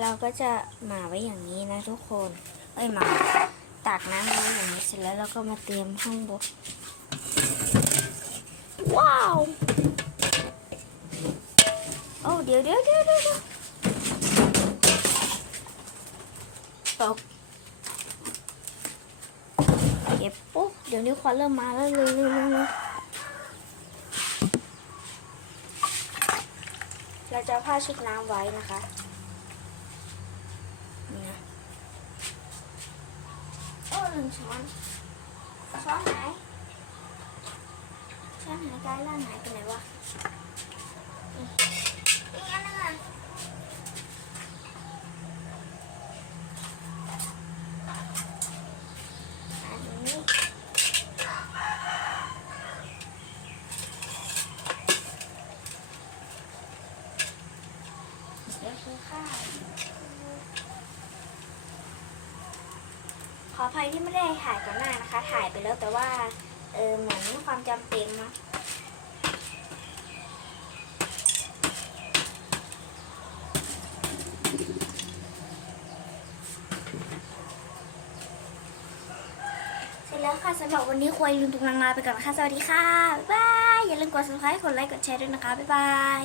เราก็จะหมาไว้อย่างนี้นะทุกคน เอ้ยหมาตักน้ำไว้อย่างนี้เสร็จแล้วเราก็มาเตรียมข้างบนว้าวโอ้เดี๋ยวเดี๋ยวเดี๋ยวเดี๋ยวตกเก็บปุ๊บเดี๋ยวนี้ควันเริ่มมาแล้วเลยเลยเลยเราจะผ้าชุบน้ำไว้นะคะ นี่นะโอ้ลืมช้อนช้อนไหนช้อนหายไกลล่างหายไปไหนวะอีกอันนึงอะอันนี้เดี๋ยวคือข้าว ออภัยที่ไม่ได้ถ่ายก่อนหน้านะคะ ถ่ายไปแล้วแต่ว่า เออเหมือนความจำเป็นนะเสร็จแล้วค่ะสำหรับวันนี้ควายลืมตุงลังลาไปก่อนนะคะ สวัสดีค่ะ บ๊ายบาย อย่าลืมกด subscribe กดไลค์ กดแชร์ด้วยนะคะ บ๊ายบาย